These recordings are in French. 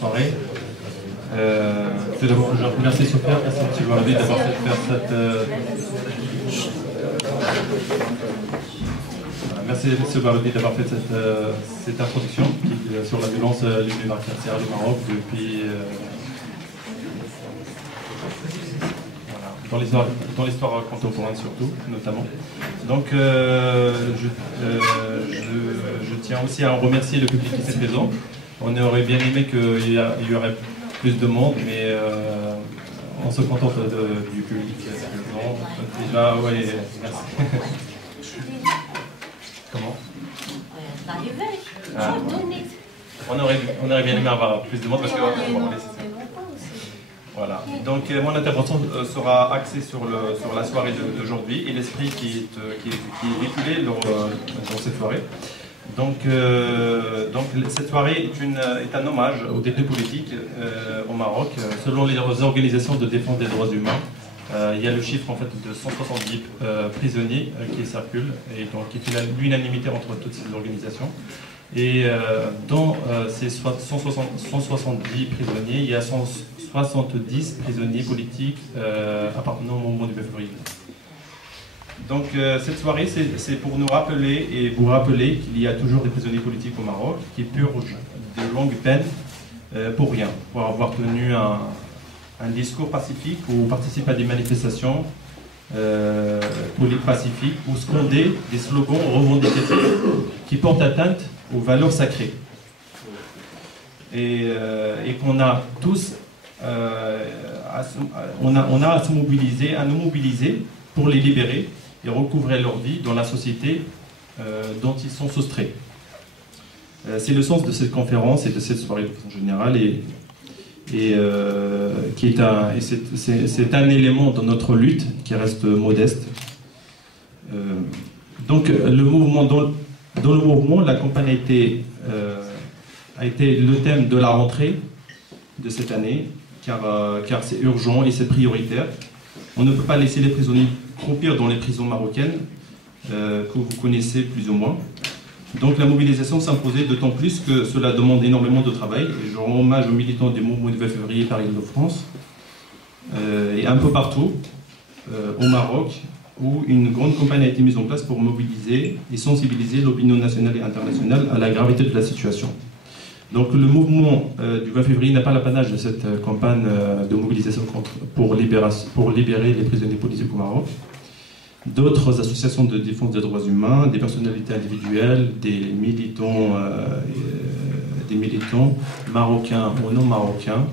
soirée. Tout d'abord, je remercie Sophia, merci M. Bardi d'avoir fait faire merci M. Bardi d'avoir fait cette introduction sur la violence lunaire carcérale au Maroc depuis dans l'histoire contemporaine surtout, notamment. Donc je tiens aussi à remercier le public qui était présent. On aurait bien aimé qu'il y aurait plus de monde, mais on se contente du public présent. Déjà, oui, merci. Comment on aurait bien aimé avoir plus de monde parce que voilà. Donc mon intervention sera axée sur la soirée d'aujourd'hui et l'esprit qui est véhiculé dans cette soirée. Donc cette soirée est un hommage aux détenus politiques au Maroc. Selon les organisations de défense des droits humains, il y a le chiffre en fait de 170 prisonniers qui circulent et donc qui fait l'unanimité entre toutes ces organisations. Et dans ces 170 prisonniers, il y a 170 prisonniers politiques appartenant au mouvement du 9 février. Donc cette soirée, c'est pour nous rappeler et vous rappeler qu'il y a toujours des prisonniers politiques au Maroc qui purgent de longues peines pour rien, pour avoir tenu un discours pacifique ou participer à des manifestations pacifiques ou sconder des slogans revendicatifs qui portent atteinte aux valeurs sacrées. Et qu'on a tous on a à se mobiliser, à nous mobiliser pour les libérer et recouvrer leur vie dans la société dont ils sont soustraits. C'est le sens de cette conférence et de cette soirée de façon générale c'est un élément dans notre lutte qui reste modeste. Donc le mouvement, dans le mouvement, la campagne a été le thème de la rentrée de cette année, car c'est urgent et c'est prioritaire. On ne peut pas laisser les prisonniers croupir dans les prisons marocaines, que vous connaissez plus ou moins. Donc la mobilisation s'imposait d'autant plus que cela demande énormément de travail. Et je rends hommage aux militants du mouvement du 20 février par l'Île-de-France, et un peu partout au Maroc, où une grande campagne a été mise en place pour mobiliser et sensibiliser l'opinion nationale et internationale à la gravité de la situation. Donc le mouvement du 20 février n'a pas l'apanage de cette campagne de mobilisation pour libérer les prisonniers politiques au Maroc. D'autres associations de défense des droits humains, des personnalités individuelles, des militants marocains ou non marocains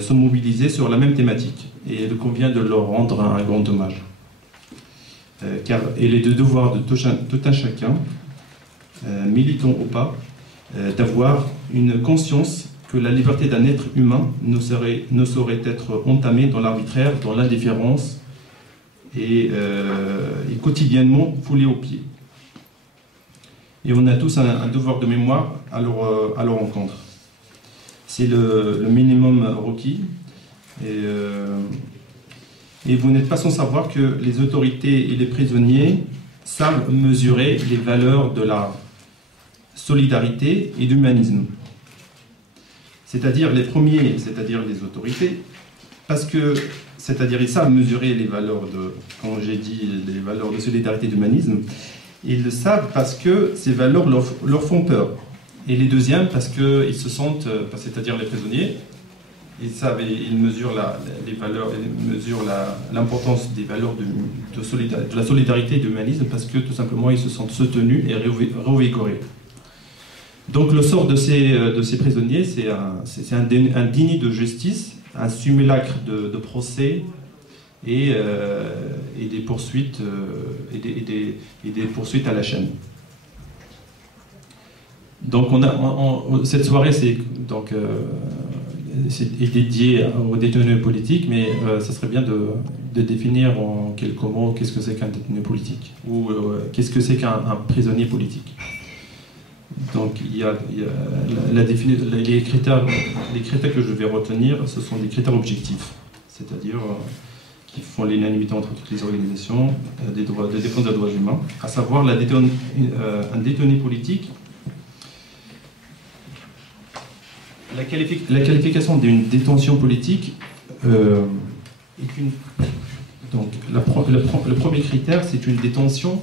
sont mobilisés sur la même thématique. Et il convient de leur rendre un grand hommage. Car il est de devoir de tout un chacun, militant ou pas, d'avoir une conscience que la liberté d'un être humain ne saurait être entamée dans l'arbitraire, dans l'indifférence et quotidiennement foulée aux pieds. Et on a tous un devoir de mémoire à leur encontre. C'est le minimum requis. Et vous n'êtes pas sans savoir que les autorités et les prisonniers savent mesurer les valeurs de la solidarité et d'humanisme. C'est-à-dire les premiers, c'est-à-dire les autorités, c'est-à-dire ils savent mesurer les valeurs comme j'ai dit, les valeurs de solidarité et d'humanisme. Ils le savent parce que ces valeurs leur font peur. Et les deuxièmes parce qu'ils se sentent, c'est-à-dire les prisonniers, ils savent, ils mesurent les valeurs, ils mesurent l'importance des valeurs de la solidarité et de l'humanisme parce que tout simplement ils se sentent soutenus et revigorés. Donc le sort de ces prisonniers, c'est un déni de justice, un simulacre de procès et des poursuites des poursuites à la chaîne. Donc cette soirée est dédiée aux détenus politiques, mais ça serait bien de définir en quelques mots qu'est-ce que c'est qu'un détenu politique ou qu'est-ce que c'est qu'un prisonnier politique. Donc il y a les critères que je vais retenir, ce sont des critères objectifs, c'est-à-dire qui font l'unanimité entre toutes les organisations de défense des droits humains, à savoir un détenu politique. la qualification d'une détention politique est une... Donc, le premier critère, c'est une détention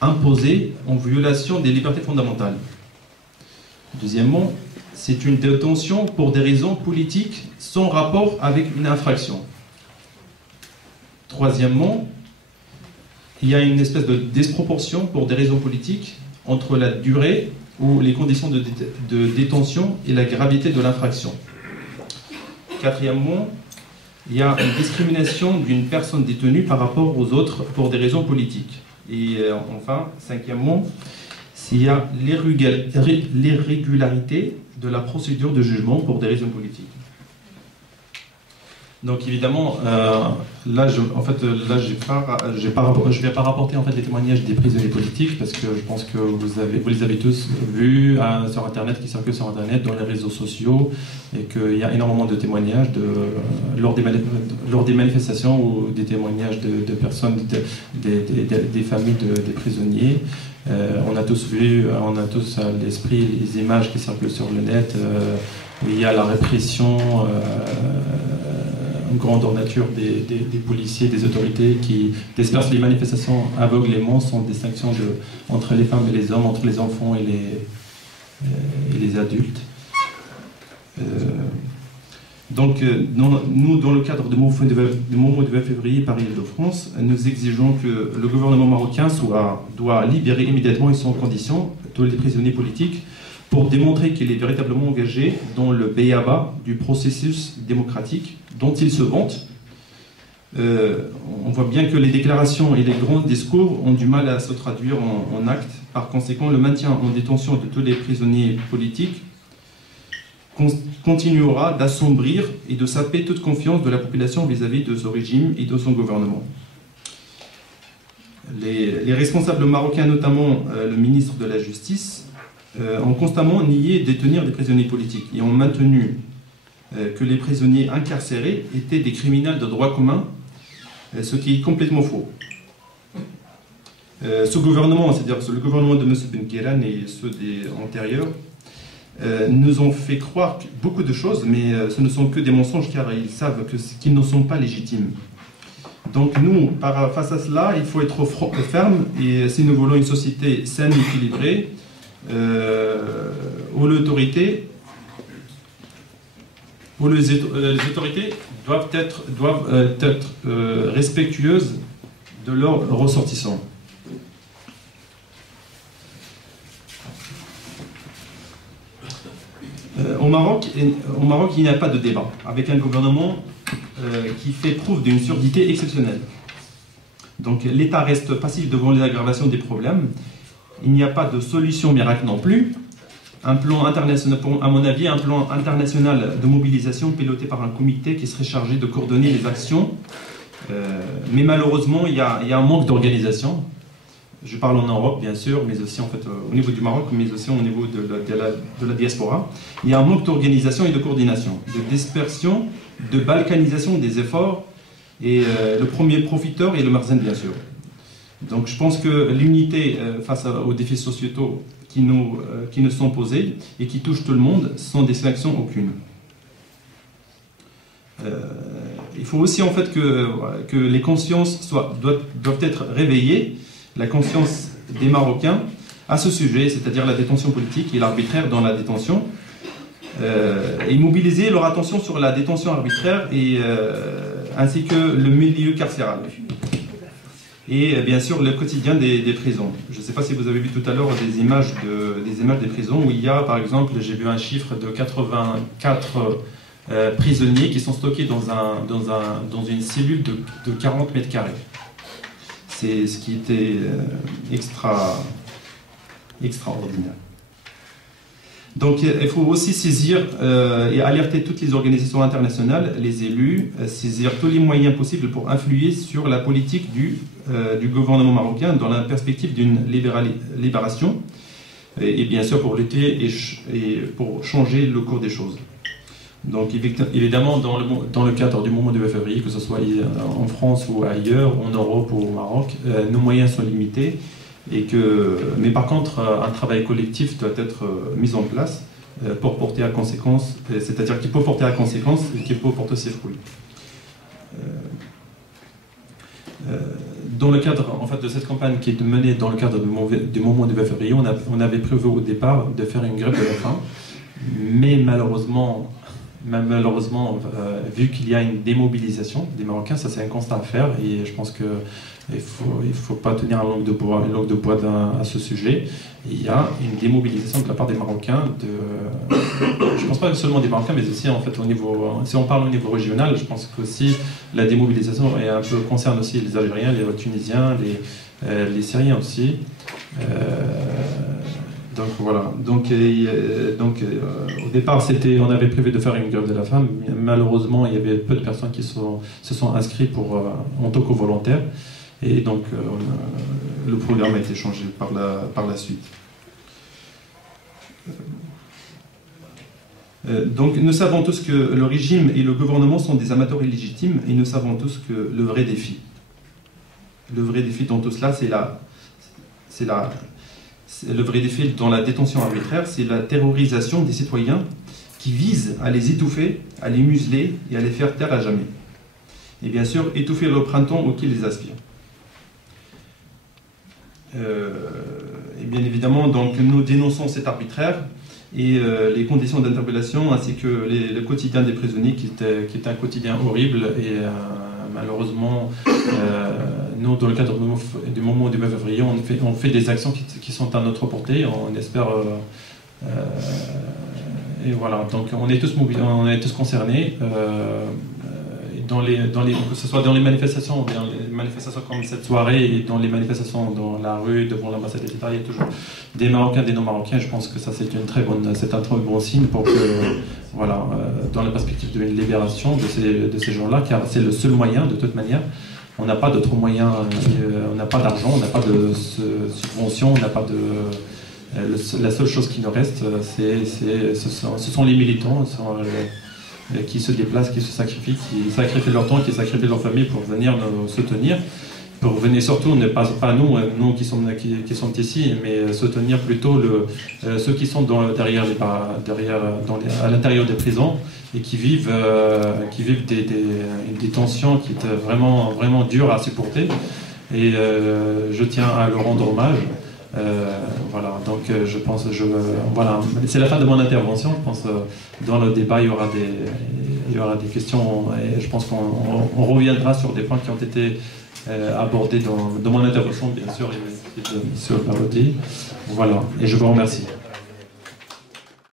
imposée en violation des libertés fondamentales. Deuxièmement, c'est une détention pour des raisons politiques sans rapport avec une infraction. Troisièmement, il y a une espèce de disproportion pour des raisons politiques entre la durée ou les conditions de détention et la gravité de l'infraction. Quatrièmement, il y a une discrimination d'une personne détenue par rapport aux autres pour des raisons politiques. Et enfin, cinquièmement, il y a l'irrégularité de la procédure de jugement pour des raisons politiques. Donc évidemment, là, je ne vais pas rapporter en fait les témoignages des prisonniers politiques parce que je pense que vous les avez tous vus sur Internet, qui circulent sur Internet, dans les réseaux sociaux, et qu'il y a énormément de témoignages lors des manifestations ou des témoignages de personnes, des familles des prisonniers. On a tous vu, on a tous à l'esprit les images qui circulent sur le net où il y a la répression grandeur nature des policiers, des autorités qui dispersent les manifestations aveuglément sans distinction entre les femmes et les hommes, entre les enfants et les adultes. Donc, nous, dans le cadre du mouvement du 20 février Paris-Île-de-France, nous exigeons que le gouvernement marocain doit libérer immédiatement et sans condition tous les prisonniers politiques pour démontrer qu'il est véritablement engagé dans le b.a.-ba du processus démocratique dont il se vante. On voit bien que les déclarations et les grands discours ont du mal à se traduire en actes. Par conséquent, le maintien en détention de tous les prisonniers politiques continuera d'assombrir et de saper toute confiance de la population vis-à-vis de ce régime et de son gouvernement. Les responsables marocains, notamment le ministre de la Justice, ont constamment nié détenir des prisonniers politiques et ont maintenu que les prisonniers incarcérés étaient des criminels de droit commun, ce qui est complètement faux. Ce gouvernement, c'est-à-dire le gouvernement de M. Bengueran et ceux antérieurs, nous ont fait croire beaucoup de choses, mais ce ne sont que des mensonges car ils savent qu'ils ne sont pas légitimes. Donc nous, face à cela, il faut être ferme et si nous voulons une société saine, équilibrée, où les autorités doivent être respectueuses de leurs ressortissants. Au Maroc, il n'y a pas de débat, avec un gouvernement qui fait preuve d'une surdité exceptionnelle. Donc l'État reste passif devant les aggravations des problèmes. Il n'y a pas de solution miracle non plus. Un plan international, à mon avis, un plan international de mobilisation piloté par un comité qui serait chargé de coordonner les actions. Mais malheureusement, il y a un manque d'organisation. Je parle en Europe, bien sûr, mais aussi en fait, au niveau du Maroc, mais aussi au niveau de la diaspora. Il y a un manque d'organisation et de coordination, de dispersion, de balkanisation des efforts. Et le premier profiteur est le Marzen, bien sûr. Donc je pense que l'unité face aux défis sociétaux qui nous sont posés et qui touchent tout le monde, sans distinction aucune. Il faut aussi en fait que les consciences doivent être réveillées, la conscience des Marocains à ce sujet, c'est-à-dire la détention politique et l'arbitraire dans la détention, et mobiliser leur attention sur la détention arbitraire ainsi que le milieu carcéral. Et bien sûr le quotidien des prisons. Je ne sais pas si vous avez vu tout à l'heure des images des prisons où il y a, par exemple, j'ai vu un chiffre de 84 prisonniers qui sont stockés dans une cellule de 40 mètres carrés. C'est ce qui était extraordinaire. Donc il faut aussi saisir et alerter toutes les organisations internationales, les élus, saisir tous les moyens possibles pour influer sur la politique du gouvernement marocain dans la perspective d'une libération et bien sûr pour lutter et pour changer le cours des choses. Donc évidemment dans le cadre du mouvement du 20 février, que ce soit en France ou ailleurs, en Europe ou au Maroc, nos moyens sont limités. Mais par contre, un travail collectif doit être mis en place. pour porter à conséquence, c'est-à-dire qui peut porter à conséquence et qui peut porter ses fruits. Dans le cadre en fait, de cette campagne qui est menée dans le cadre du mouvement du 20 février, on avait prévu au départ de faire une grève de la faim, mais malheureusement, vu qu'il y a une démobilisation des Marocains, ça c'est un constat à faire et je pense qu'il ne faut pas tenir une langue de bois à ce sujet. Il y a une démobilisation de la part des Marocains, je ne pense pas seulement des Marocains, mais aussi en fait, si on parle au niveau régional, je pense qu'aussi la démobilisation concerne aussi les Algériens, les Tunisiens, les Syriens aussi. Donc voilà. Donc, au départ, on avait prévu de faire une grève de la faim. Malheureusement, il y avait peu de personnes qui se sont inscrites en tant que volontaires. Et donc, le programme a été changé par la suite. Donc, nous savons tous que le régime et le gouvernement sont des amateurs illégitimes, et nous savons tous que le vrai défi dans tout cela, le vrai défi dans la détention arbitraire, c'est la terrorisation des citoyens qui vise à les étouffer, à les museler et à les faire taire à jamais. Et bien sûr, étouffer le printemps auquel ils aspirent. Et bien évidemment, donc, nous dénonçons cet arbitraire et les conditions d'interpellation ainsi que le quotidien des prisonniers qui est un quotidien horrible et malheureusement nous dans le cadre du mouvement du 20 février on fait des actions qui sont à notre portée, on espère et voilà, donc on est tous concernés que ce soit dans les manifestations comme cette soirée et dans les manifestations dans la rue, devant l'ambassade, etc. Il y a toujours des Marocains, des non-Marocains. Je pense que ça c'est un très bon signe pour que, voilà, dans la perspective d'une libération de ces gens-là, car c'est le seul moyen de toute manière. On n'a pas d'autres moyens, on n'a pas d'argent, on n'a pas de subvention, on n'a pas de... la seule chose qui nous reste, ce sont les militants, qui se déplacent, qui se sacrifient, qui sacrifient leur temps, qui sacrifient leur famille pour venir nous soutenir, pour venir surtout, ne pas nous qui sommes ici, mais soutenir plutôt ceux qui sont à l'intérieur des prisons et qui vivent des tensions qui étaient vraiment, vraiment dures à supporter. Et je tiens à leur rendre hommage. Voilà, donc je pense, voilà, c'est la fin de mon intervention. Je pense dans le débat il y aura des questions et je pense qu'on reviendra sur des points qui ont été abordés dans mon intervention, bien sûr, et de M. Parodi. Voilà, et je vous remercie.